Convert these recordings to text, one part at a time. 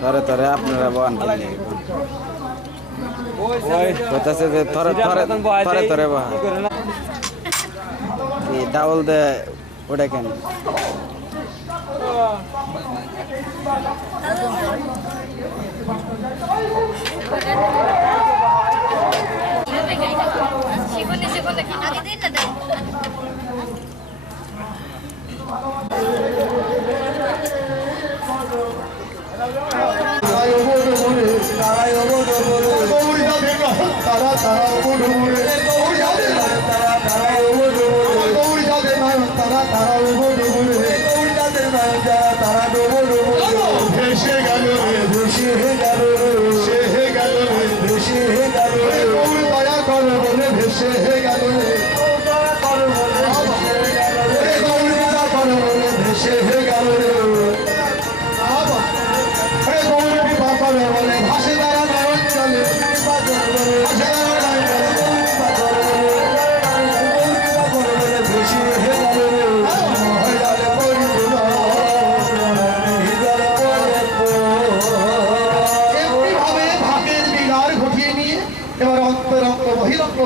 থরে থরে আপনারা বহান হইতেছে যে থরে থরে থরে থরে বহান ডাবল দে ওটা কেন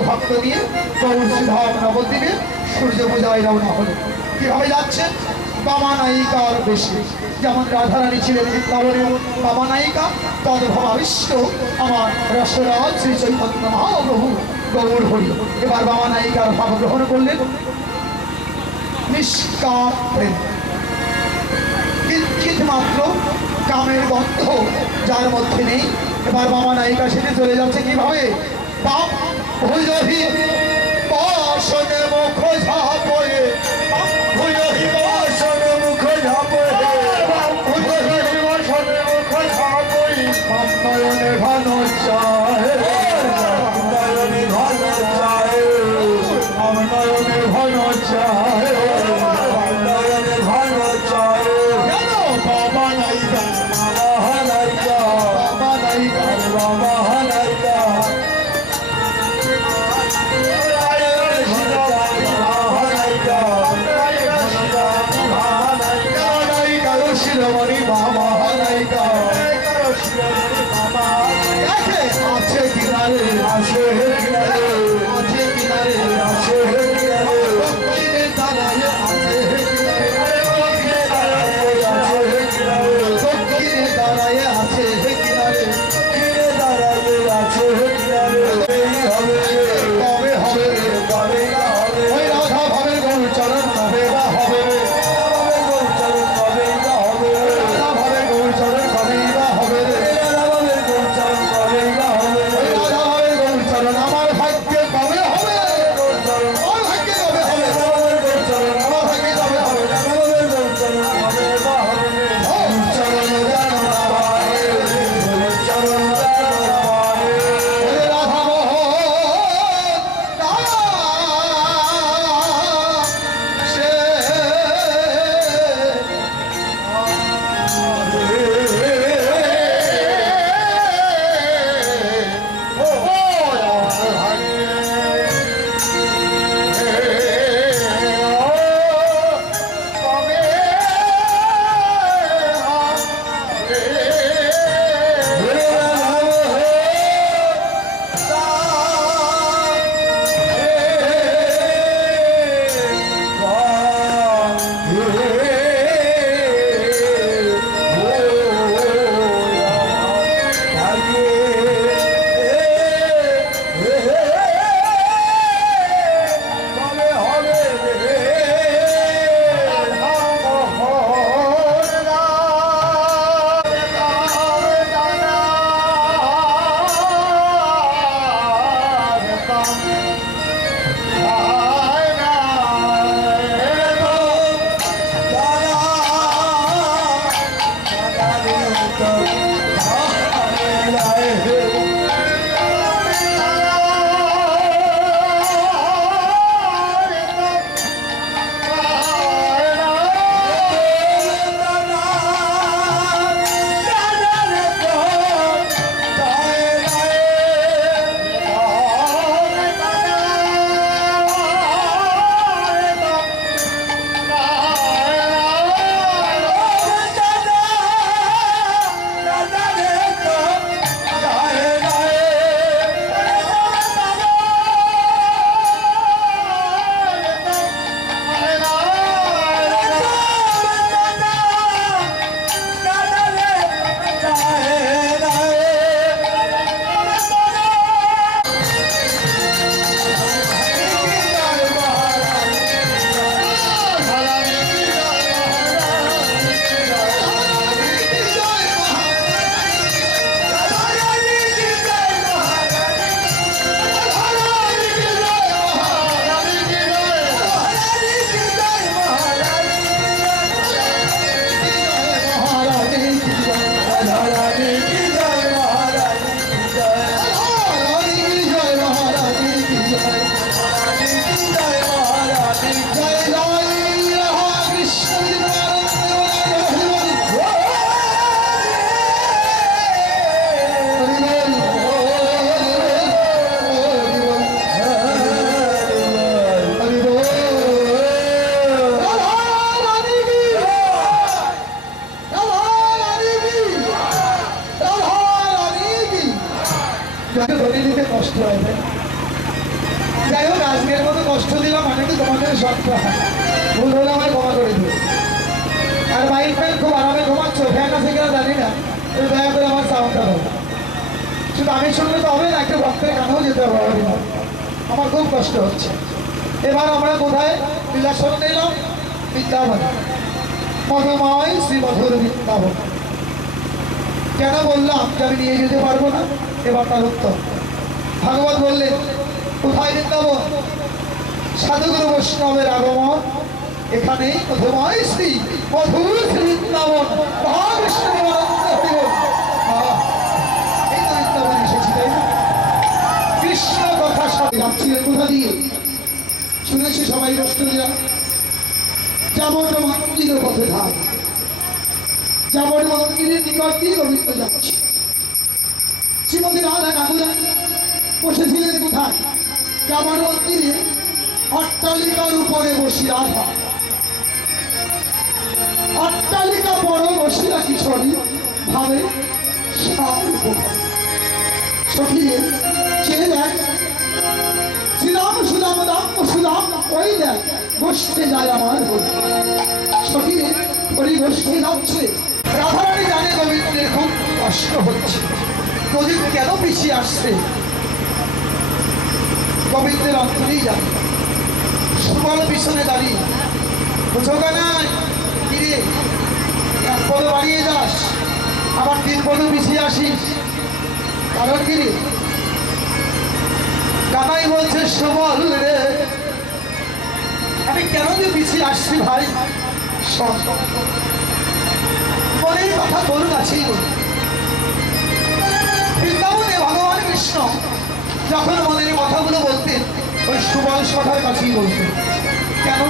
ভক্ত নিয়ে নবদ্বীপে সূর্য পূজায় রওনা হলো। কিভাবে যাচ্ছেন? বাবা নায়িকার বেশে, যেমন রাধারানী ছিলেন বৃন্দাবনের বাবা নায়িকা, তদ্ভবাবিষ্ট আমার রসরাজ শ্রী চৈতন্য মহাপ্রভু গৌর হরি এবার বাবা নায়িকার ভাব গ্রহণ করলেন। নিষ্কাম প্রেম, কিঞ্চিত মাত্র কামের গন্ধ যার মধ্যে নেই। এবার বাবা নায়িকা সেটি চলে যাচ্ছে কিভাবে? বাপ ভুজহি বাসনে মুখ ঝাপয়ে, ভুজহি বাসনে মুখ ঝাপয়ে, ভুজহি বাসনে মুখ ঝাপয়ে, নয়নে ঘন চায়, নয়নে ঘন চায়, নয়নে ঘন চায়, নয়নে ঘন চায়। কেন? বাবা নায়িকা, বাবা নায়িকা, বাবা নায়িকা, বাবা নায়িকা। শিরোমণি বাবা নায়িকা আছে কিনারে, আছে কিনারে, আছে কিনারে, আছে কিনারে, দাঁড়ায় আছে কিনারে, দক্ষিণে দাঁড়ায় আছে কিনারে, কিনে দাঁড়ায় আছে কিনারে। হবে কবে হবে, কবে না হবে, ওই রাধা ভাবে গৌরচরণ কবে না হবে, আমার ভাগ্যে কবে হবে, আমার ভাগ্যে কবে হবে, আমার ভাগ্যে কবে হবে, রাধা তাই না? যাই হোক, আজকের মতো কষ্ট দিলাম, মানে তো তোমাদের সত্য ভুল হলে আমায় ক্ষমা করে দিও। আর মাইক ফ্যান খুব আরামে ঘুমাচ্ছ, ফ্যান আছে কিনা জানি না, একটু দয়া করে আমার সাউন্ডটা হবে। শুধু আমি শুনলে তো হবে না, একটা ভক্তের কানেও যেতে হবে হরিনাম। আমার খুব কষ্ট হচ্ছে। এবার আমরা কোথায় লীলাসরণ এলাম? বৃন্দাবন, মধুময় শ্রী মধুর বৃন্দাবন। কেন বললাম যে আমি নিয়ে যেতে পারবো না? এবার তার উত্তর ভাগবত বললেন, কোথায় বৃন্দাবন? সাধুগুরু বৈষ্ণবের আগমন এখানেই মধুময় শ্রী মধুর শ্রী বৃন্দাবন। মহাবিষ্ণু এই তো বৃন্দাবন এসেছি, তাই না? কৃষ্ণ কথা সবাই যাচ্ছিলেন কোথা দিয়ে? শুনেছি সবাই বৈষ্ণবীরা, যাবট মন্দির পথে ধার, যাবট মন্দিরের নিকট দিয়ে রবীন্দ্র যাচ্ছে। শ্রীমতী রাধা ঠাকুরানী বসেছিলেন কোথায়? যাবট মন্দিরে অট্টালিকার উপরে বসি রাধা। অট্টালিকা বড় বসিয়া কিশোরী ভাবে সখিয়ে চেয়ে দেখ, শ্রীরাম সুদাম রাম সুদাম, ওই দেখ বসতে যায় আমার হরি। সখিয়ে হরি বসতে যাচ্ছে। রাধারানী জানে গোবিন্দের খুব কষ্ট হচ্ছে, প্রদীপ কেন পিছিয়ে আসছে গোবিন্দের অন্তরেই জানে। সুবল পিছনে দাঁড়িয়ে, বুঝো নাই কিরে, এক পদ বাড়িয়ে যাস, আবার 3 পদ পিছিয়ে আসিস, কারণ কিরে? কানাই বলছে, সুবল রে, আমি কেন যে পিছিয়ে আসছি ভাই? মনের কথা তোর কাছেই বলি। বৃন্দাবনে ভগবান কৃষ্ণ যখন মনের কথাগুলো বলতেন, ওই সুবল সখার কাছেই বলতেন। কেন?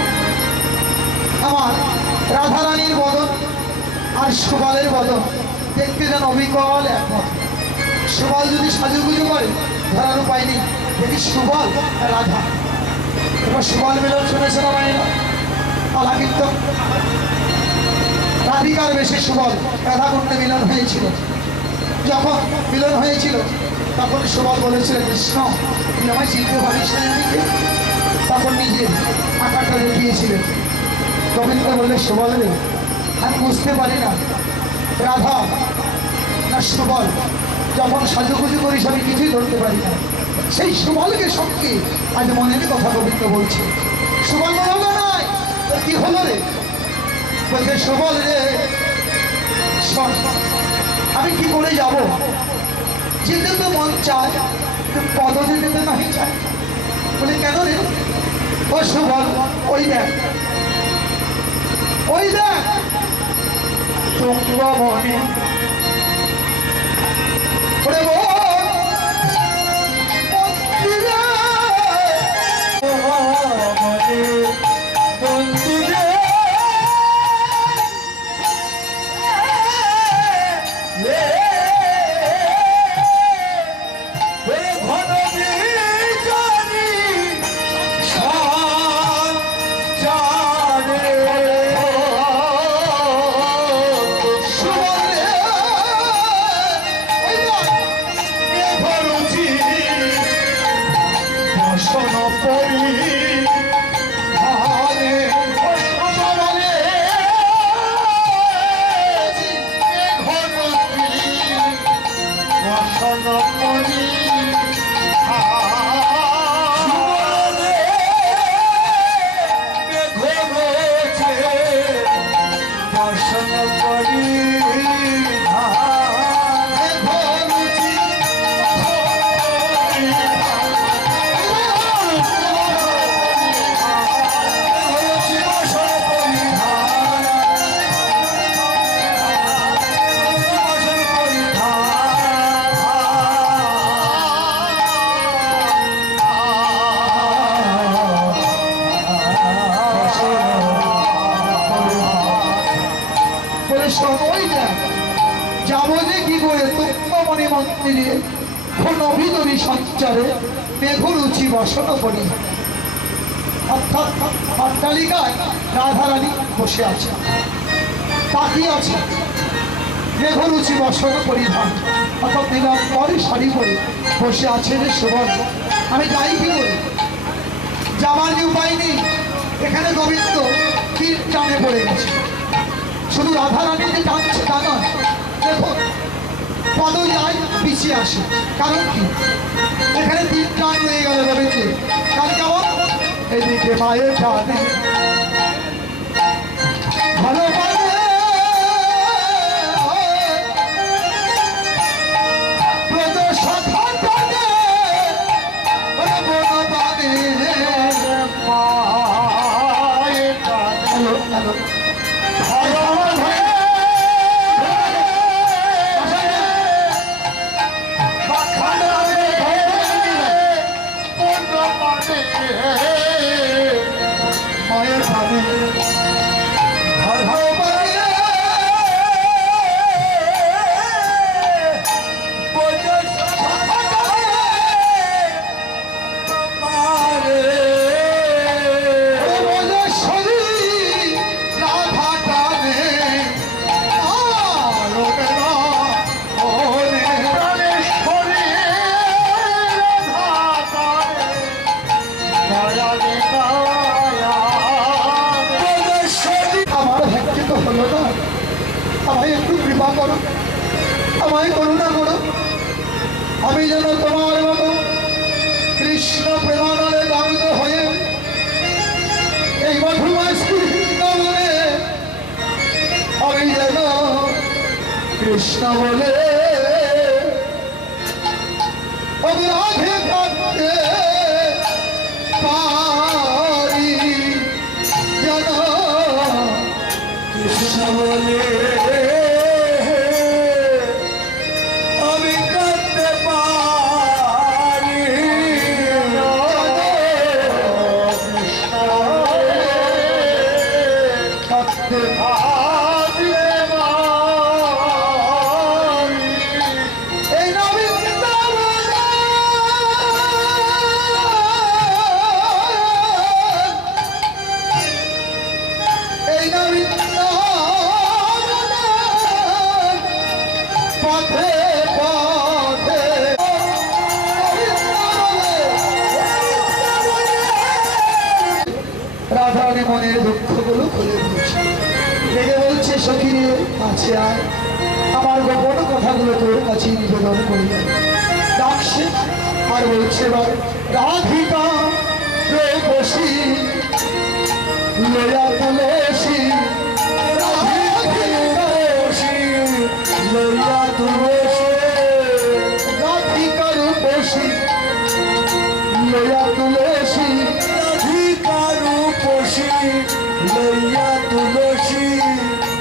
আমার রাধারানীর বদন আর সুবলের বদন দেখতে যেন অবিকল একমত। সুবল যদি সাজুগুজু করে ধরার উপায় নেই, দেখি সুবল রাধা। এবার সুবল মিলন শুনেছে না মায়েরা? পালা কীর্তন রাধিকার বেশে সুবল রাধা কুণ্ডে মিলন হয়েছিল। যখন মিলন হয়েছিল তখন সুবল বলেছিল, কৃষ্ণ তুই আমায় চিনতে পারিস না? তখন নিজের আকারটা দেখিয়েছিলেন। গোবিন্দ বললে, সুবল রে, আমি বুঝতে পারি না রাধা না সুবল। যখন সাজুগুজু করিস আমি কিছুই ধরতে পারি না। সেই সুবলকে সঙ্গে আজ মনের কথা গোবিন্দ বলছে। সুবল বলল, নয় কি হলো রে? বলছে, সুবল রে, আমি কি করে যাব? যেতে তো মন চায়, পদ যেতে তো নাই চায়। বলে, কেন রে? ও সুবল, ওই দেখ, ওই দেখ তুঙ্গবনে, ওরে যাবো যে কি করে তুঙ্গমণি মন্দিরে কোন অভিনবী সঞ্চারে মেঘরুচি বসন করি। অর্থাৎ অট্টালিকায় রাধারানী বসে আছে, তাকিয়ে আছে, মেঘরুচি বসন পরিধান, অর্থাৎ নিরম্বরে শাড়ি পরে বসে আছে রে সুবল, আমি যাই কি করে? যাবার যে উপায় নেই। এখানে গোবিন্দ তীর টানে পড়ে গেছে। শুধু রাধারানী যে টানছে তা নয়, দেখো পদ যায় পিছিয়ে আসে। কারণ কি? এখানে তীর টান হয়ে গেল গোবিন্দের। কারণ কেমন? এদিকে মায়ের টানে ভালো পারে ব্রত সখা টানে, ওরে বন পানে মায়ের টানে। হ্যালো হ্যালো মায়ের ভাবে ঘর ঘর পারে আমায় একটু কৃপা করো, আমায় করুণা করো। আমি যেন তোমার মতো কৃষ্ণ প্রেমানলে গামিত হয়ে এই মধুময় বৃন্দাবনে আমি যেন কৃষ্ণ বলে অপরাধে কাঁদতে পারি, যেন কৃষ্ণ বলে আমি কাঁদতে পারি, কাঁদতে পারি। এই নবীন এই নবীন পথে পথে রাধারানী মনের দুঃখগুলো খুলে বলছে, রেগে বলছে সখী রে কাছে আয়, আমার গোপন কথাগুলো তোর কাছে নিবেদন করি। ডাকছে আর বলছে এবার রাধিকা রে বসি লয়া তুলসী, রাধিকা বসি লয়া তুলসী, রাধিকা রূপসী লয়া তুলসী, রাধিকা রূপসী লয়া তুলসী।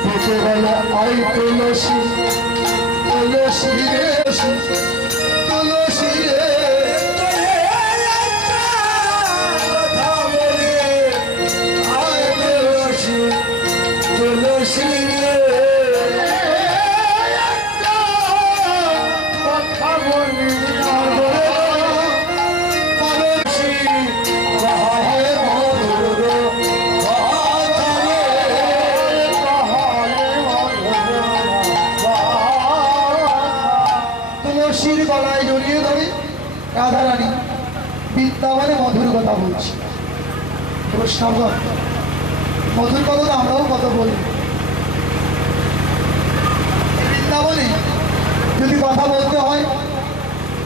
বসে বলে আই তুলসী, তুলসী রে তুলসী রে তুলসী রে কথা বলি তুলসী কহে মধুর কথা রে, তুলসীর গলায় জড়িয়ে ধরে রাধারানী বৃন্দাবনে মধুর কথা বলছি। বৈষ্ণবগণ, মধুর কথা তো আমরাও কত বলি। বৃন্দাবনে যদি কথা বলতে হয়,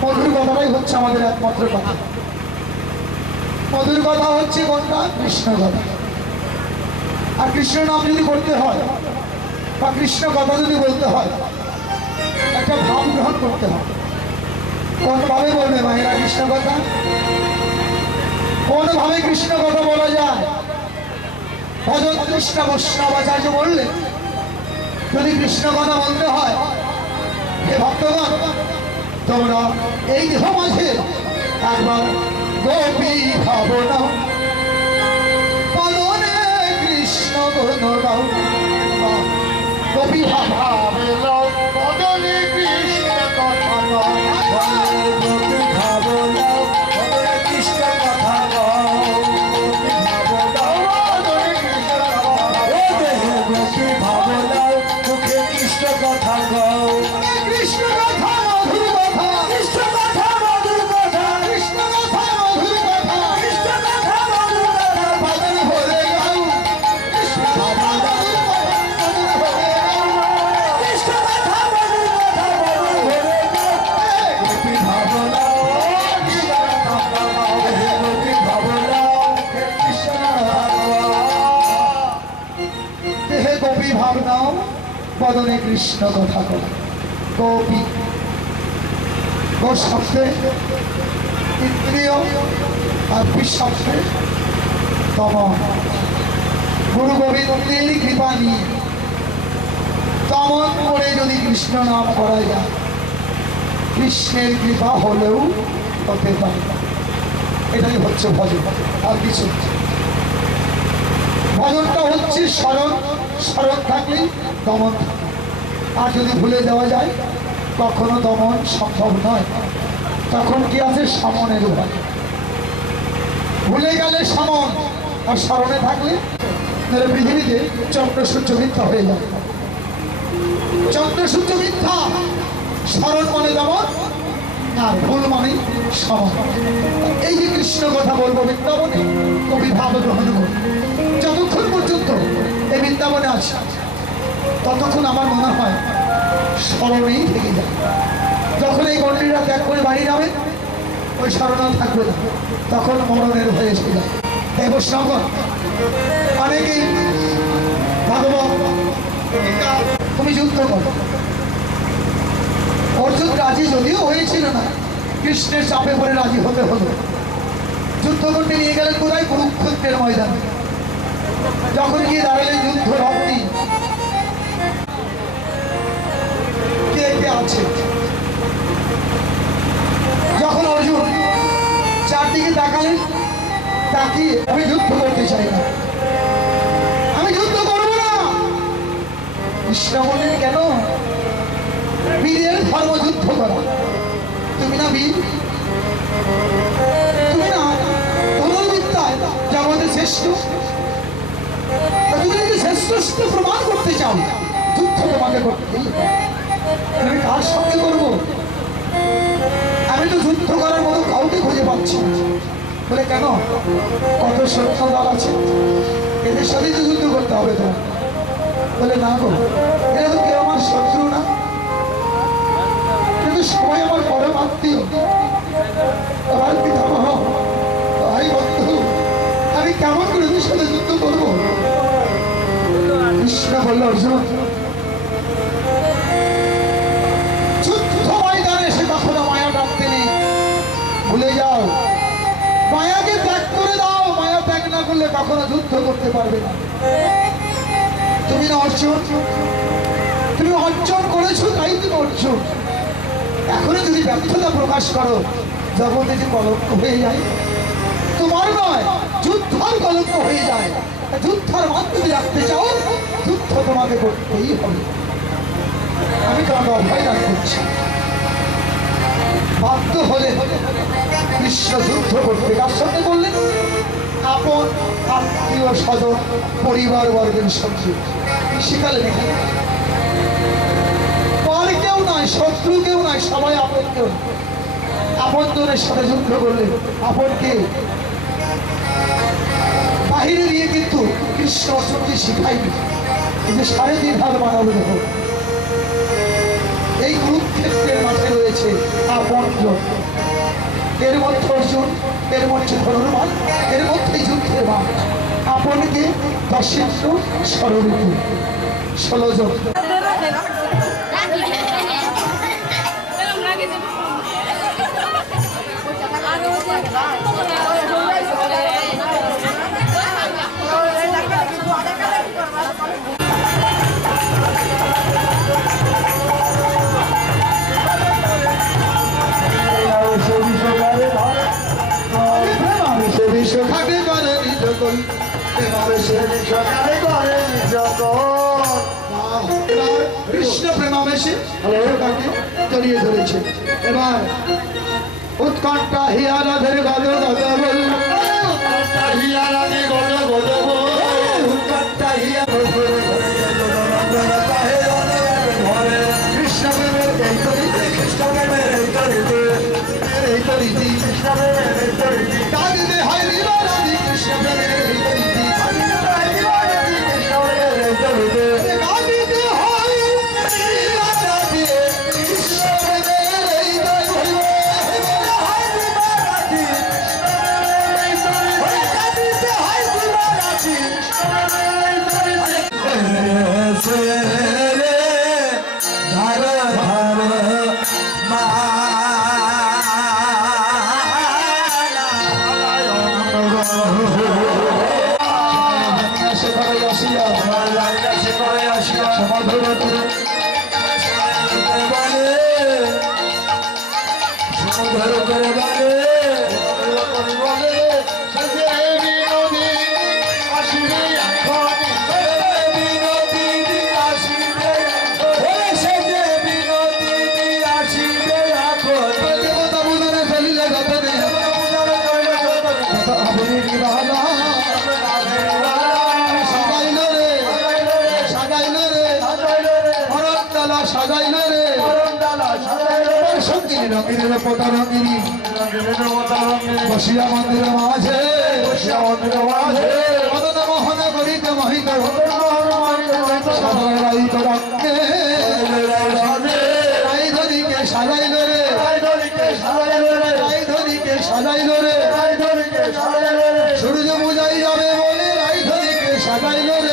মধুর কথাটাই হচ্ছে আমাদের একমাত্র কথা। মধুর কথা হচ্ছে কোনটা? কৃষ্ণ কথা। আর কৃষ্ণ নাম যদি করতে হয় বা কৃষ্ণ কথা যদি বলতে হয়, একটা ভাব গ্রহণ করতে হয়। কোনভাবে বলবে মায়েরা কৃষ্ণ কথা? কোনভাবে কৃষ্ণ কথা বলা যায়? ভজন কৃষ্ণ বৈষ্ণবাচার্য বললে যদি কৃষ্ণ কথা বলতে হয়, হে ভক্তগণ, তোমরা এই দেহ মাঝে একবার গোপী ভাবনা পালনে কৃষ্ণ গুণ গাও, গোপী ভাবনা পালনে কৃষ্ণ কথা গাও, গোপী ভাবনা পালনে কৃষ্ণ কথা গাও, গোপী ভাবনা মুখে কৃষ্ণ কথা গাও, কৃষ্ণ কথা মধুর কথা, কৃষ্ণ কথা বদনে কৃষ্ণ কথা কয় গোপী গো শব্দে ইন্দ্রিয় আর শব্দে দমন। গুরু গোবিন্দের কৃপা নিয়ে দমন করে যদি কৃষ্ণ নাম করা যায়, কৃষ্ণের কৃপা হলেও হতে পারে। এটাই হচ্ছে ভজন, আর কিছু ভজনটা হচ্ছে স্মরণ। স্মরণ থাকলেই দমন থাকে। আর যদি ভুলে যাওয়া যায় কখনো দমন সম্ভব নয়। তখন কি আছে? সমনের উপায়। ভুলে গেলে সমন, আর স্মরণে থাকলে পৃথিবীতে চন্দ্র সূর্য মিথ্যা হয়ে যায়। চন্দ্র সূর্য মিথ্যা, স্মরণ মানে দমন, আর ভুল মানে সমন। এই যে কৃষ্ণ কথা বলবো বৃন্দাবনে, কবি ভাব গ্রহণ করুন। যতক্ষণ পর্যন্ত এই বৃন্দাবনে আছে ততক্ষণ আমার মনে হয় স্মরণেই থেকে যায়। যখন এই গণ্ডিটা ত্যাগ করে বাড়ি যাবে, ওই স্মরণ থাকবে না, তখন মরণের ভয়ে এসে যায়। এই বৈষ্ণবগণ অনেকেই ভাগবত তুমি যুদ্ধ করো। অর্জুন রাজি যদিও হয়েছিল না, কৃষ্ণের চাপে পড়ে রাজি হতে হলো। যুদ্ধ করতে নিয়ে গেলেন কোথায়? কুরুক্ষেত্রের ময়দানে। যখন গিয়ে দাঁড়ালেন যুদ্ধ রক্তি কে কে আছে, যখন অর্জুন চারদিকে তাকালেন, তাকিয়ে আমি যুদ্ধ করতে চাই না, আমি যুদ্ধ করবো না। কৃষ্ণ বললেন কেন? বীরের ধর্ম যুদ্ধ করা। তুমি না বীর, তুমি না ধনুর্বিদ্যায় জগতের শ্রেষ্ঠ, তুমি যদি শ্রেষ্ঠ প্রমাণ করতে চাও, যুদ্ধ তোমাকে করতেই হবে। আমি কার সঙ্গে করবো? আমি তো যুদ্ধ করার মতো কাউকে খুঁজে পাচ্ছি না। বলে কেন? কত সৈন্য দল আছে, এদের সাথেই তো যুদ্ধ করতে হবে তো। বলে না গো, এরা তো কেউ আমার শত্রু না, কিন্তু সবাই আমার পরম আত্মীয়, আমার পিতামহ, ভাই বন্ধু। আমি কেমন করে এদের সাথে যুদ্ধ করবো? কৃষ্ণ বলল অর্জুন, যুদ্ধ ময়দানে এসে কখনো মায়া ডাকতে নেই, ভুলে যাও। মায়াকে ত্যাগ করে দাও, মায়া ত্যাগ না করলে কখনো যুদ্ধ করতে পারবে না। তুমি না অর্জুন, তুমি অর্জন করেছো, তাই তুমি অর্জুন। এখনো যদি ব্যর্থতা প্রকাশ করো, জগতে যে কলঙ্ক হয়ে যায়, তোমার নয় যুদ্ধর কলঙ্ক হয়ে যায়। যুদ্ধর মান তুমি রাখতে চাও, যুদ্ধ তোমাকে করতেই হবে। আমি তোমাকে অভয় দান করছি, বাধ্য হলে কৃষ্ণ যুদ্ধ করতে। কার সঙ্গে বললেন? আপন আত্মীয় স্বজন পরিবার বর্গের সঙ্গে। সেকালে লেখা পর কেউ নয়, শত্রু কেউ নয়, সবাই আপন কেউ। আপনজনের সাথে যুদ্ধ করলে আপনকে বাহিরে দিয়ে কিন্তু কৃষ্ণ অর্জুনকে শিখাইনি যে 3.5 হাত বানাবো। দেখো এই কুরুক্ষেত্রের মাঠে রয়েছে আপনজন। এর মধ্যে অর্জুন, এর মধ্যে ধনুর্বাণ, এর মধ্যে যুদ্ধের মাঠ। আপনকে 10 ষড়ঋতু 16 জন। কৃষ্ণ প্রেমাবেশে জড়িয়ে ধরেছে। এবার উৎকণ্ঠা হিয়া রাধের গদ গদ বল, উৎকণ্ঠা হিয়া রাধে গদ গদ বল, উৎকণ্ঠা হিয়া কৃষ্ণ প্রেমের এই তরিতে, কৃষ্ণ প্রেমের এই তরিতে, এই তরিতে কৃষ্ণ প্রেমের এই তরিতে কাঁদিতে হয় লীলারাধি, কৃষ্ণ প্রেমের এই তরিতে কাঁদিতে হয় লীলারাধি, কৃষ্ণ প্রেমের এই তরিতে কাঁদিতে হয় লীলারাধি, কৃষ্ণ প্রেমের এই তরিতে কাঁদিতে হয় লীলারাধি, কৃষ্ণ প্রেমের এই তরিতে বসিয়া মন্দিরের মাঝে মদন মোহন করিতে মহিত রাইধরিকে সাজাইল রে রাইধরিকে সাজাইল রে সূর্য বুঝাই যাবে বলে রাইধরিকে সাজাইল রে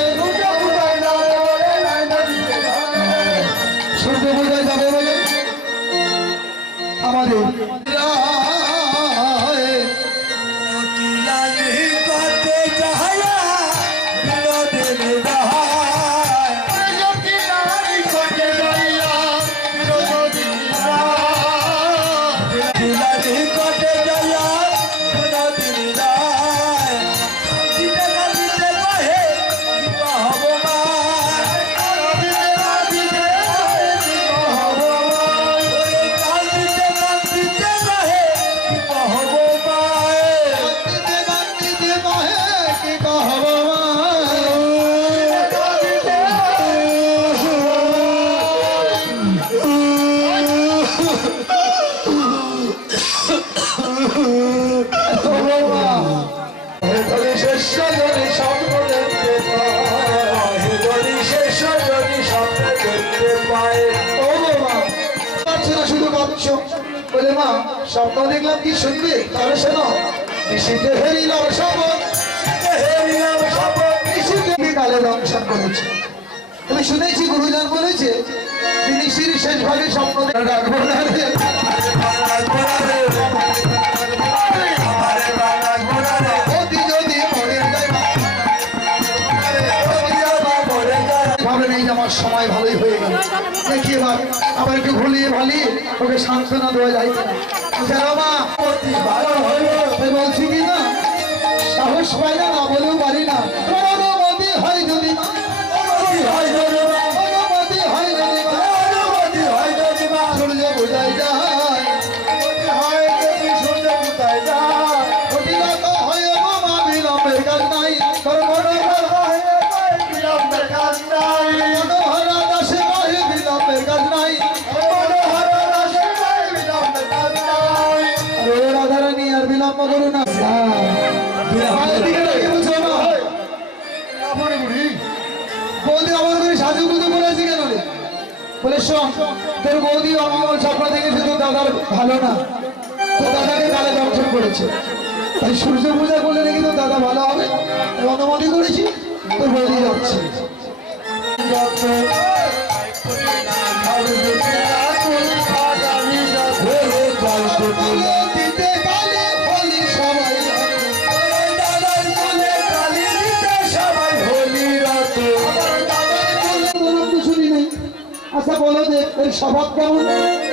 সূর্য বুঝাই যাবে বলে আমাদের স্বপ্ন দেখলাম কি শুনবে তাহলে শোনো নিশীতে হেরিলাম শপথ নিশীতে কালে দংশন করেছে তুমি শুনেছি গুরুজন বলেছে বিনিশির শেষ ভাগে স্বপ্ন রাখবো না আমার সময় ভালোই হয়ে গেল দেখি এবার আবার একটু ভুলিয়ে ভালিয়ে ওকে সান্ত্বনা দেওয়া যায় মা বলছি কি না সাহস পাই না বলেও পারি না অনুমতি হয় যদি সূর্য বোঝাই যায় বিলম্বের কাজ নাই বলে শোন তোর বৌদি অমঙ্গল স্বপ্ন দেখেছে তোর দাদার ভালো না তোর দাদাকে কালে দংশন করেছে তাই সূর্য পূজা করলে নাকি তোর দাদা ভালো হবে অনুমতি করেছি তোর বৌদি যাচ্ছে আচ্ছা বলো যে এর স্বভাব কেমন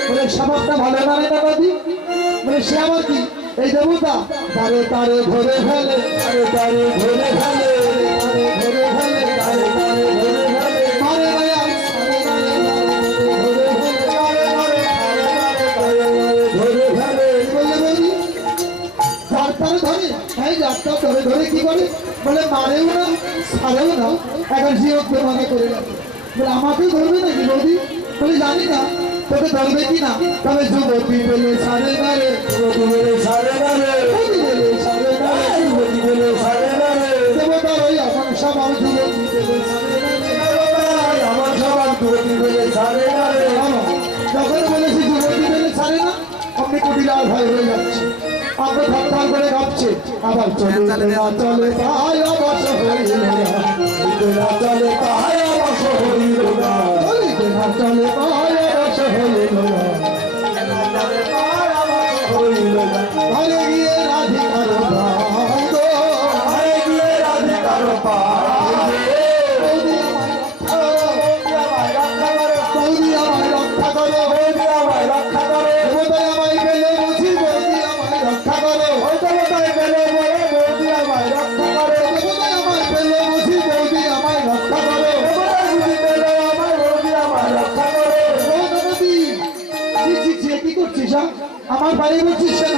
বলে স্বভাবটা ভালো না রে দাদাদি বলে সে আবার কি এই দেবতা তারে তারে ধরে ফেলে তারে ধরে ফেলে ধরে ফেলে তারে তারে ধরে ফেলে মারে ধরে ফেলে বলে বলি তার তারে ধরে এই যাত্রা ধরে ধরে কি করে বলে মারেও না ছাড়েও না এখন জিও মনে করে রাখে বলে আমাকেও ধরবে নাকি বৌদি বলে জানি না তোকে ধরবে কি না তবে যুবতী বলে সারে নারে যুবতী বলে সারে নারে যুবতী বলে সারে নারে দেবতার ওই আমার সবার যুবতী বলে সারে নারে আমার সবার যুবতী বলে সারে নারে যখন বলেছি যুবতী বলে সারে না আপনি কুটিলাল ভয় হয়ে যাচ্ছে আমরা থার করে কাঁপছে আবার চলে না চলে তাই অবশ্য হইল না চলে তাই অবশ্য হইল না চলে তাই অবশ্য হইল না ঘরে গিয়ে রাধিকার ঘরে গিয়ে রাধিকার আমার পায়ে বলছিস কেন?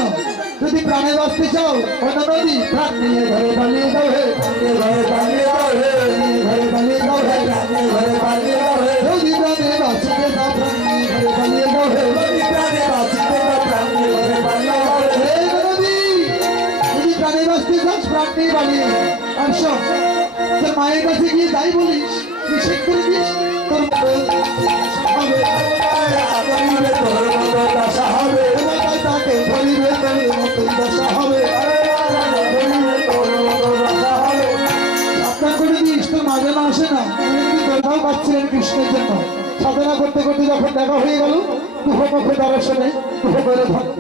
যদি প্রাণে বাঁচতে চাও অন্য নদী প্রাণ নিয়ে ঘরে পালিয়ে যাও হে, ঘরে পালিয়ে যাও হে, ঘরে পালিয়ে যাও হে, ঘরে পালিয়ে যাও হে। যদি প্রাণে বাঁচতে চাও প্রাণ নিয়ে ঘরে পালিয়ে যাও হে, যদি প্রাণে বাঁচতে চাও প্রাণ নিয়ে ঘরে পালিয়ে যাও হে। নদী যদি প্রাণে বাঁচতে চাস প্রাণ নিয়ে পালিয়ে যাও। আর শোন, তোর মায়ের কাছে গিয়ে যাই বলিস, নিষেধ করে দিস, তোর হবে দশা হবে, তাকে ধরিবে তোর মতন দশা হবে। সাবধান করে দিস, তোর মা যেন আসে না। কোথাও পাচ্ছিলেন কৃষ্ণের জন্য, সাধনা করতে করতে যখন দেখা হয়ে গেল দুহমুখে দর্শনে দুহ করে ভক্ত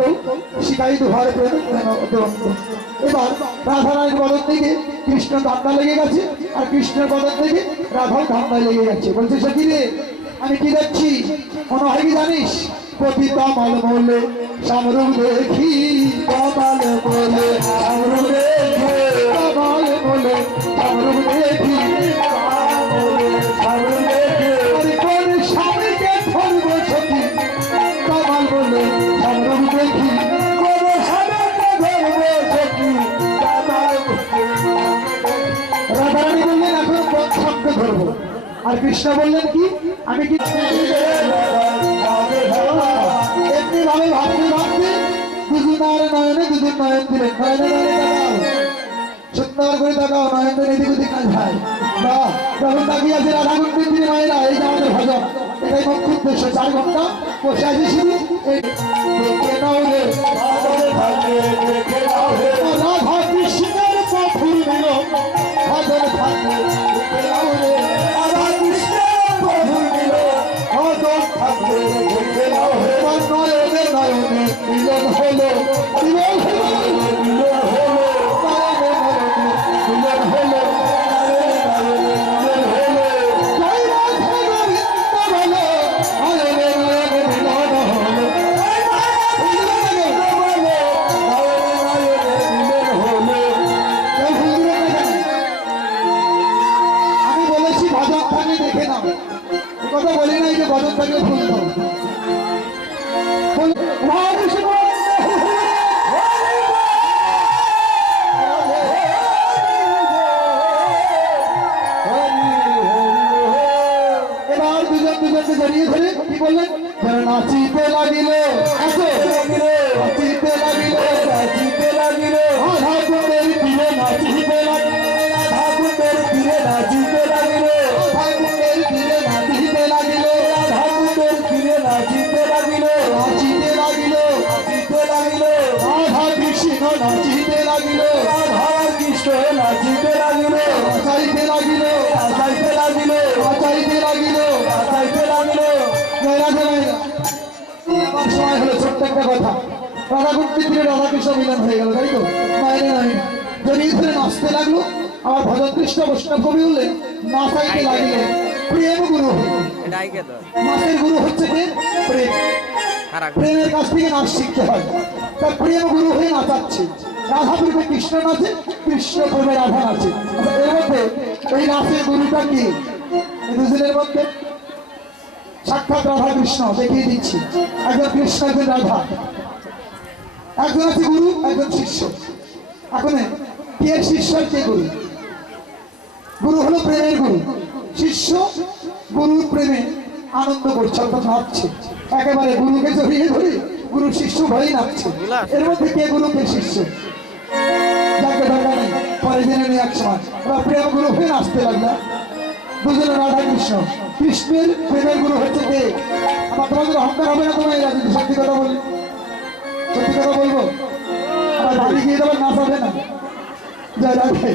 শিখাই দুহার প্রেম অত্যন্ত। এবার রাধারানীর বদন থেকে কৃষ্ণ ধান্দা লেগে গেছে, আর কৃষ্ণের বদন থেকে রাধাও ধান্দায় লেগে গেছে। বলছে সখী রে, আমি কি দেখছি মনে হয় কি জানিস? পতিতা মাল বলে সামরুখ দেখি, কমাল বলে সামরুখ দেখি, কমাল বলে সামরুখ দেখি, সামরুখ দেখি। কোন স্বামীকে ধরব সখী, কমাল বলে সামরুখ দেখি, কোন স্বামীকে ধরব সখী, কমাল। রাধারানী বললেন এখন কোন স্বামীকে ধরবো? আর কৃষ্ণ বললেন কি, আমি কি এমনি ভাবে ভাবতে ভাবতে দুজনার নয়নে দুদিন নয়ন দিলেন। নয়নে নয়নে তাকাও, সুন্দর করে তাকাও, নয়ন তো এদিক ওদিক না যায়। বা তখন তাকিয়ে আছে রাধা কুণ্ডের দিনে মায়েরা, এই যে আমাদের ভজন, এটাই মুখ্য উদ্দেশ্য। 4 ঘন্টা বসে আছি শুধু দেখে নাও রে, রাধা কৃষ্ণের পথুর মিল ভজন থাকবে, দেখে নাও রে, রাধা কৃষ্ণের পথুর মিল ভজন থাকবে, দেখে নাও রে। নয়নে নয়নে মিলন হলো, মিলন হলো, মিলন হলো, নয়নে নয়নে মিলন হলো, নয়নে নয়নে মিলন হলো। জয় রাধা গোবিন্দ বলো, নয়নে নয়নে মিলন হলো, আমি বলেছি ভজন থাকলে দেখে নাও, কথা বলি নাই যে ভজন থাকলে ভুল দাও। এবার দুজন দুজনকে জড়িয়ে ধরে কি বললেন? নাচিতে লাগিল, নাচিতে লাগিল, নাচিতে লাগিল, রাধা কুণ্ডের তীরে নাচিতে লাগিল, রাধা কুণ্ডের তীরে নাচিতে লাগিল, রাধা কুণ্ডের তীরে নাচিতে লাগিল, রাধা কুণ্ডের তীরে নাচিতে লাগিল, নাচিতে লাগিল, নাচিতে লাগিল, রাধা কৃষ্ণ নাচিতে লাগিল, রাধা কৃষ্ণ নাচিতে লাগিল, নাচাইতে লাগিল, নাচাইতে লাগিল, নাচাইতে লাগিল, নাচাইতে লাগিল। জয় রাধা মায়েরা। আমার সময় হলো ছোট্ট একটা কথা, রাধা কুণ্ডের তীরে রাধা কৃষ্ণ মিলন হয়ে গেল, তাই তো? মায়েরা নয় জড়িয়ে ধরে নাচতে লাগলো। আমার ভজন কৃষ্ণ বৈষ্ণব কবি বললেন নাচাইতে লাগিলেন প্রেম গুরু। নাচের গুরু হচ্ছে কে? প্রেম। প্রেমের কাছ থেকে নাচ শিখতে হয়। তার প্রেম গুরু হয়ে নাচাচ্ছে। রাধা প্রেমে কৃষ্ণ নাচে, কৃষ্ণ প্রেমে রাধা নাচে। এর মধ্যে এই নাচের গুরুটা কি? এই দুজনের মধ্যে সাক্ষাৎ রাধা কৃষ্ণ দেখিয়ে দিচ্ছি। একজন কৃষ্ণ, একজন রাধা, একজন আছে গুরু, একজন শিষ্য। এখন কে শিষ্য, কে গুরু? গুরু হলো প্রেমের গুরু, শিষ্য গুরুর প্রেমে আনন্দ করছে, অর্থাৎ নাচছে। একেবারে গুরুকে জড়িয়ে ধরে গুরু শিষ্য ভয়েই নাচছে। এর মধ্যে কে গুরু, কে শিষ্য? যাকে দরকার নেই, পরে জেনে নিয়ে এক সময় ওরা প্রেম গুরু হয়ে নাচতে লাগলো। দুজনে রাধা কৃষ্ণ। কৃষ্ণের প্রেমের গুরু হচ্ছে কে? আমার তোমাদের অহংকার হবে না তোমার? যদি সত্যি কথা বলি, সত্যি কথা বলবো, আমার বাড়ি গিয়ে দেবেন, নাচাবে না। জয় রাধে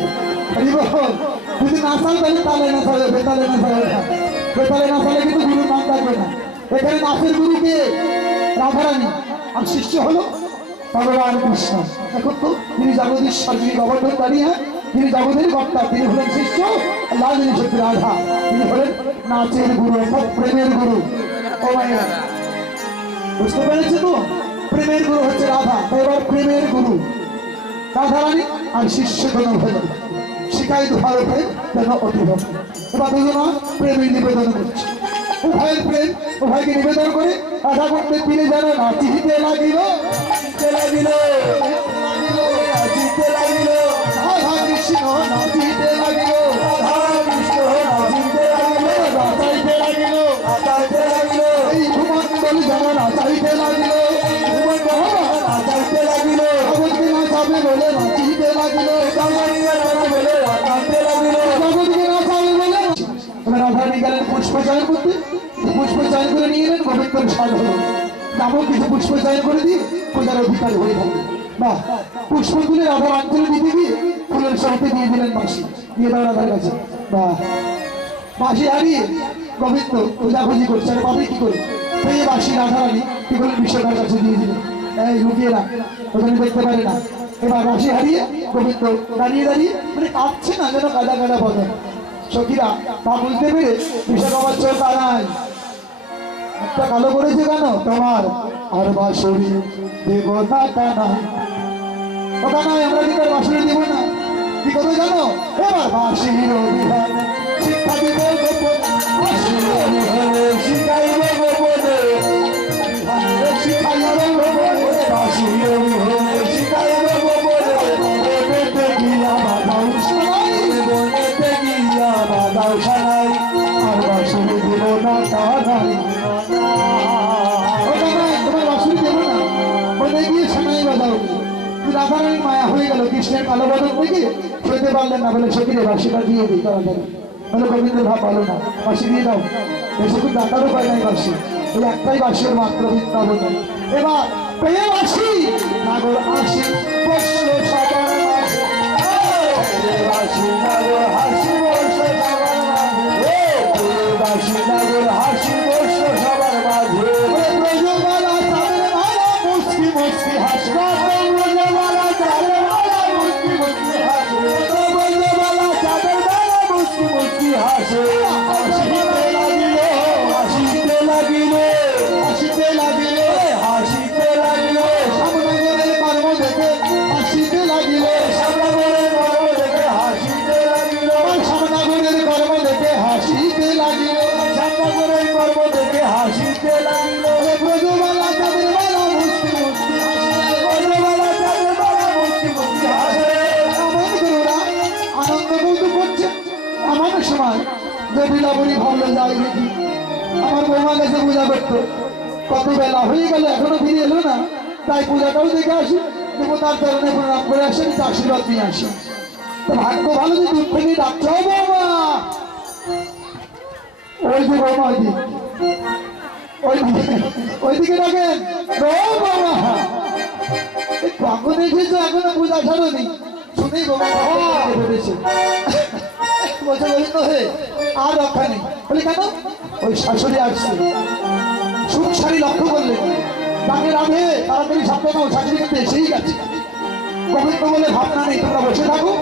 হরি বল। যদি নাচাল তাহলে তালে নাচাবে, বেতালে নাচাবে না। বেতালে নাচালে কিন্তু গুরুর নাম থাকবে না। এখানে নাচের গুরু কে? রাধারানী। আর শিষ্য হলো ভগবান কৃষ্ণ। এখন তো তিনি জগদীশ্বর, যিনি গোবর্ধন দাঁড়িয়ে, তিনি জগতের কর্তা, তিনি হলেন শিষ্য। আল্লাহ যিনি সত্যি রাধা, তিনি হলেন নাচের গুরু, অর্থাৎ প্রেমের গুরু। ও মাইয়া, বুঝতে পেরেছে তো? প্রেমের গুরু হচ্ছে রাধা। এবার প্রেমের গুরু রাধারানী আর শিষ্য যেন হলো শিখাই ভারতে যেন অতিভক্ত। এবার দুজনা প্রেমের নিবেদন করছে। উভয়ের প্রেম উভয়কে নিবেদন করে রাধা করতে তীরে যেন নাচিতে লাগিল নাচিতে লাগিল রাধা কৃষ্ণ নাচিতে লাগিল নাচিতে লাগিল নাচাইতে লাগিল নাচাইতে লাগিল এই ভূমণ্ডল যেন নাচাইতে লাগিল নাচাইতে লাগিল জগৎকে নাচাবে বলে নাচিতে লাগিল বলে নাচাইতে লাগিল জগৎকে নাচাবে বলে এবার রাধারানী গেলেন পুষ্প চয়ন করতে পুষ্প চয়ন করে নিয়ে এলেন গোবিন্দর সাজ হলো নামক কিছু পুষ্প চয়ন করে দিয়ে পূজার অধিকার হয়ে থাকে বা পুষ্প তুলে রাধার অঞ্চলে দিতে গিয়ে ফুলের সাথে দিয়ে দিলেন বাঁশি দিয়ে দাও রাধার কাছে বা বাঁশি হারিয়ে গোবিন্দ খোঁজাখুঁজি করছে আর পাবে কি করে পেয়ে বাঁশি রাধারানী কি করলেন বিশ্বকার কাছে দিয়ে দিলেন এই লুকিয়ে রাখ ওখানে দেখতে পারে না এবার বাঁশি হারিয়ে গোবিন্দ দাঁড়িয়ে দাঁড়িয়ে মানে কাঁদছে না যেন কাদা কাদা বদল সখীরা তা বুঝতে পেরে বিশ্বকামার চোখ দাঁড়ায় একটা কালো করেছে কেন তোমার আর বাঁশরি দেব না কানা ও কানাই আমরা কি তার বাঁশরি দেব না কি কথা জানো এবার বাঁশির অভিধান শিক্ষা দেব গোপন বাঁশির অভিধান শিখাইব গোপনে শিখাইব গোপন বাঁশির অভিধান শিখাইব গোপনে বনেতে গিয়া বাদাও শোনাই বনেতে গিয়া বাদাও সানাই আর বাঁশরি দেব না কানাই ও কানাই তোমার বাঁশরি দেব না বনে গিয়ে সানাই বাজাও রাধারানী মায়া হয়ে গেল কৃষ্ণের কালো বদল থেকে শুনতে পারলেন না বলে সখীরে বাঁশিটা দিয়ে দিই তাড়াতাড়ি বলে গোবিন্দ ভাব ভালো না বাঁশি দিয়ে দাও বেশি খুব ডাকারও পায় নাই বাঁশি ওই একটাই বাঁশির মাত্র বৃন্দাবন এবার পেয়ে বাঁশি নাগর আসি বসলো সবার মাঝে বাঁশি নাগর হাসি বর্ষ সবার মাঝে বাঁশি নাগর হাসি বর্ষ সবার মাঝে ওরে ব্রজমালা চাঁদের মালা মুস্কি মুস্কি হাসলো ব্রজমালা চাঁদের মালা মুস্কি মুস্কি হাসে ব্রজমালা চাঁদের মালা মুস্কি মুস্কি হাসে হাসিতে লাগিল হাসিতে লাগিল হাসিতে লাগিল হাসিতে লাগিল সামনগরের কর্ম দেখে হাসিতে লাগিল সামনাগরের কর্ম দেখে হাসিতে লাগিল সামনগরের কর্ম দেখে হাসিতে লাগিল সামনাগরের কর্ম দেখে হাসিতে লাগিল ব্রজমালা চাঁদের মালা মুস্কি মুস্কি হাসে ব্রজমালা চাঁদের মালা মুস্কি মুস্কি হাসে এমন গুরুরা আনন্দ কৌতুক করছে এমন সময় জটিলা বলি ভাবলো যাই দেখি আমার বৌমা কাছে পূজা করতো কত বেলা হয়ে গেল এখনো ফিরে এলো না তাই পূজাটাও দেখে আসি দেবতার চরণে প্রণাম করে আসি আমি আশীর্বাদ নিয়ে আসি তো ভাগ্য ভালো যে দূর থেকে ডাকছো বৌমা ওই যে বৌমা ওইদিকে ডাকেন ও বৌমা এই কখন এসেছো এখনো পূজা ছাড়নি শুনেই বৌমা ভেবেছে বলছে গোবিন্দ হে আর রক্ষা নেই বলে কেন ওই শাশুড়ি আসছে সুখসারি লক্ষ্য করলেন তাকে রাধে তাড়াতাড়ি সামনে নাও শাশুড়ি কিন্তু এসেই গেছে গোবিন্দ বলে ভাবনা নেই তোমরা বসে থাকো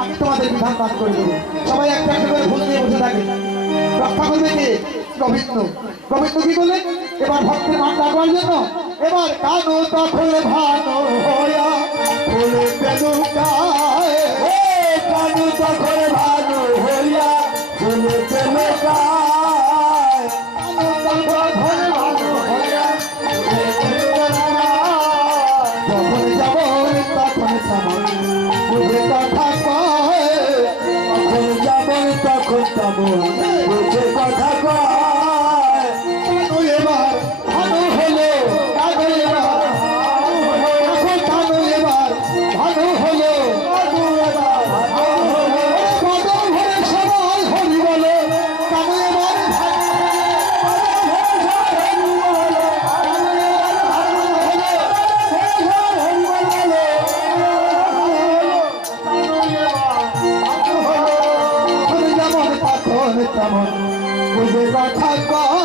আমি তোমাদের বিধান পাঠ করে দেবো সবাই একটা একটা করে ভুল নিয়ে বসে থাকে রক্ষা করবে কে গোবিন্দ গোবিন্দ কি করলেন এবার ভক্তের মান রাখবার জন্য এবার কানো তখন ভানো হয়া বলে পেলুকায় কানু তখন ভানু হইয়া ফুলে পেলে গায় কানো তখন ভানো হয়া যখন যাব তখন তেমন বুঝে কথা কয় তখন যেমন তখন তেমন বুঝে কথা কয় কানো এবার ভালো হলো কানো এবার এখন কানো এবার ভালো হলো কদম ভরে সবাই হরি বলো কানো এবার যেমন তখন তেমন বুঝে কথা কয়